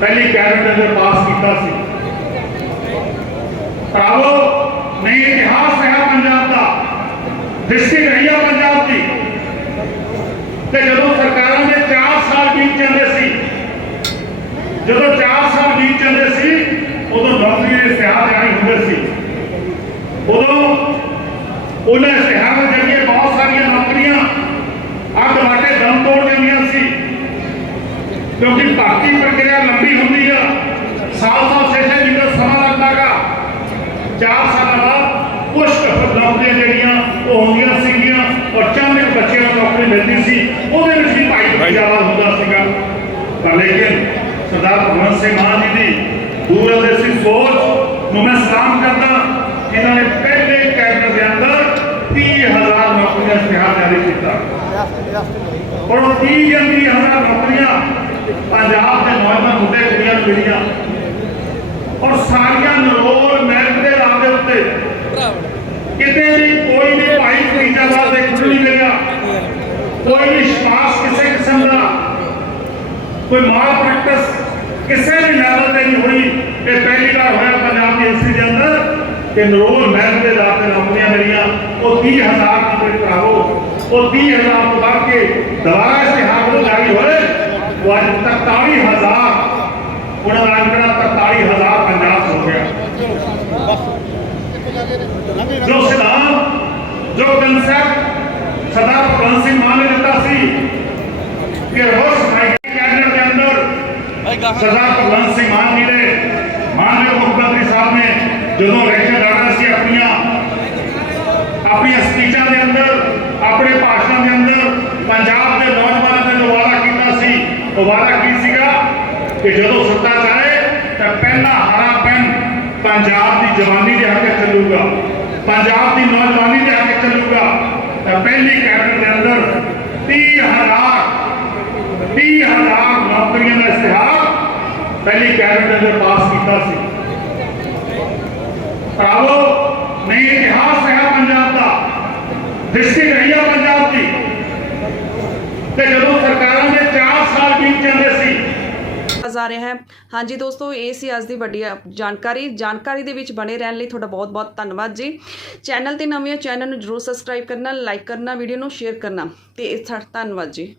ਪਹਿਲੀ ਕੈਬਨਿਟ ਦੇ ਅੰਦਰ ਪਾਸ ਕੀਤਾ ਸੀ। ਭਰਾਵੋ, ਨਹੀਂ, ਇਤਿਹਾਸ ਰਿਹਾ ਪੰਜਾਬ ਦਾ। ਡਿਸਟ੍ਰਿਕਟ ਰਹੀਆ ਪੰਜਾਬ ਦੀ। ਤੇ ਜਦੋਂ ਸਰਕਾਰਾਂ ਦੇ 4 ਸਾਲ ਬੀਤ ਜਾਂਦੇ ਸੀ, ਜਦੋਂ 4 ਸਾਲ ਬੀਤ ਜਾਂਦੇ ਸੀ, ਉਦੋਂ ਨੌਕਰੀ ਦੇ ਇਸ਼ਤਿਹਾਰ ਜਾਰੀ ਹੁੰਦੇ ਸੀ। ਉਦੋਂ ਉਹਨਾਂ ਇਸ਼ਤਿਹਾਰਾਂ ਦੇ ਜ਼ਰੀਏ ਬਹੁਤ ਸਾਰੀਆਂ ਨੌਕਰੀਆਂ ਆਪ ਕਿਉਂਕਿ ਭਰਤੀ ਪ੍ਰਕਿਰਿਆ ਲੰਬੀ ਹੁੰਦੀ ਆ ਸਾਲ ਸਾਲ ਸੈਸ਼ਨ ਜੀ ਦਾ ਸਮਾਂ ਲੱਗਦਾਗਾ ਚਾਰ ਸਾਲਾਂ ਬਾਅਦ ਕੁਝ ਨੌਕਰੀਆਂ ਜਿਹੜੀਆਂ ਉਹ ਹੁੰਦੀਆਂ ਸੀਗੀਆਂ ਔਰ ਚੰਦ ਬੱਚਿਆਂ ਨੂੰ ਨੌਕਰੀ ਮਿਲਦੀ ਸੀ ਉਹਦੇ ਵਿੱਚ ਵੀ ਭਾਈ ਜ਼ਿਆਦਾ ਹੁੰਦਾ ਸੀਗਾ ਪਰ ਲੇਕਿਨ ਸਰਦਾਰ ਭਗਵੰਤ ਸਿੰਘ ਮਾਨ ਜੀ ਦੀ ਦੂਰਦਰਸ਼ੀ ਸੋਚ ਨੂੰ ਮੈਂ ਸਲਾਮ ਕਰਦਾ ਇਹਨਾਂ ਨੇ ਪਹਿਲੇ ਕੈਬਨਿਟ ਦੇ ਅੰਦਰ 30000 ਨੌਕਰੀਆਂ ਸਿਆਹ ਜਾਰੀ ਕੀਤਾ ਔਰ 30 ਜਨਵਰੀ 2000 ਕੋਈ ਵੀ ਸਪਾਸ ਕਿਸੇ ਕਿਸਮ ਦਾ ਕੋਈ ਮਾਲ ਪ੍ਰੈਕਟਿਸ ਕਿਸੇ ਵੀ ਲੈਵਲ ਤੇ ਨਹੀਂ ਹੋਈ ਇਹ ਪਹਿਲੀ ਵਾਰ ਹੋਇਆ ਪੰਜਾਬ ਦੀ ਹਿਸਟਰੀ ਦੇ ਅੰਦਰ ਕਿ ਨਰੋਲ ਮੈਰਿਟ ਦੇ ਨਾਂ ਤੇ ਨੌਕਰੀਆਂ ਮਿਲੀਆਂ ਉਹ 30000 ਦੀ ਮੇਰੇ ਭਰਾਵੋ ਉਹ 30000 ਤੋਂ ਵੱਧ ਕੇ ਦੁਬਾਰਾ ਇਸ਼ਤਿਹਾਰ ਜਦੋਂ ਜਾਰੀ ਹੋਏ ਉਹ ਅੱਜ 43000 ਉਹਨਾਂ ਦਾ ਅੰਕੜਾ 43000 ਪੰਜਾਬ 'ਚ ਹੋ ਗਿਆ ਜੋ ਸਿਧਾਂਤ ਜੋ ਕਨਸੈਪਟ ਸਰਦਾਰ ਭਗਵੰਤ ਸਿੰਘ ਮਾਨ ਨੇ ਦਿੱਤਾ ਸੀ ਕਿ ਰੋਜ਼ ਭਾਈ ਕੈਬਨਿਟ ਦੇ ਅੰਦਰ। ਸਰਦਾਰ ਭਗਵੰਤ ਸਿੰਘ ਮਾਨ ਜੀ ਨੇ ਮਾਨਯੋਗ ਮੁੱਖ ਮੰਤਰੀ ਸਾਹਿਬ ਨੇ ਜਦੋਂ ਇਲੈਕਸ਼ਨ ਲੜਨਾ ਸੀ ਆਪਣੀਆਂ ਆਪਣੀਆਂ ਸਪੀਚਾਂ ਦੇ ਅੰਦਰ ਆਪਣੇ ਭਾਸ਼ਣਾਂ ਦੇ ਅੰਦਰ ਪੰਜਾਬ ਦੇ ਨੌਜਵਾਨਾਂ ਨੇ ਜੋ ਵਾਅਦਾ ਕੀਤਾ ਸੀ ਉਹ ਵਾਅਦਾ ਕੀ ਸੀਗਾ? ਕਿ ਜਦੋਂ ਸੱਤਾ 'ਚ ਆਏ ਤਾਂ ਪਹਿਲਾ ਹਰਾ ਪੈਨ ਪੰਜਾਬ ਦੀ ਜਵਾਨੀ ਦੇ ਹੱਕ ਚੱਲੂਗਾ। ਪੰਜਾਬ ਦੀ ਨੌਜਵਾਨੀ ਦੇ ਹੱਕ ਚੱਲੂਗਾ। ਤਾਂ ਪਹਿਲੀ ਕੈਬਨਿਟ ਦੇ ਅੰਦਰ 30000 30000 ਪਹਿਲੀ ਕੈਬਨਿਟ ਅੰਦਰ ਪਾਸ ਕੀਤਾ ਸੀ। ਭਰਾਵੋ ਨਹੀਂ ਇਤਿਹਾਸ ਰਿਹਾ ਪੰਜਾਬ ਦਾ ਦ੍ਰਿਸ਼ਟੀ ਰਹੀ ਆ ਪੰਜਾਬ ਦੀ। ਤੇ ਜਦੋਂ ਸਰਕਾਰਾਂ ਦੇ 4 ਸਾਲ ਬੀਤ ਜਾਂਦੇ ਸੀ, ਆ ਰਿਹਾ ਹੈ। ਹਾਂਜੀ ਦੋਸਤੋ, ਇਹ ਸੀ ਅੱਜ ਦੀ ਵੱਡੀ ਜਾਣਕਾਰੀ। ਜਾਣਕਾਰੀ ਦੇ ਵਿੱਚ ਬਣੇ ਰਹਿਣ ਲਈ ਤੁਹਾਡਾ ਬਹੁਤ ਬਹੁਤ ਧੰਨਵਾਦ ਜੀ। ਚੈਨਲ ਤੇ ਨਵੇਂ ਹੋ, ਚੈਨਲ ਨੂੰ ਜਰੂਰ ਸਬਸਕ੍ਰਾਈਬ ਕਰਨਾ ਲਾਈਕ ਕਰਨਾ ਵੀਡੀਓ ਨੂੰ ਸ਼ੇਅਰ ਕਰਨਾ। ਤੇ ਧੰਨਵਾਦ ਜੀ।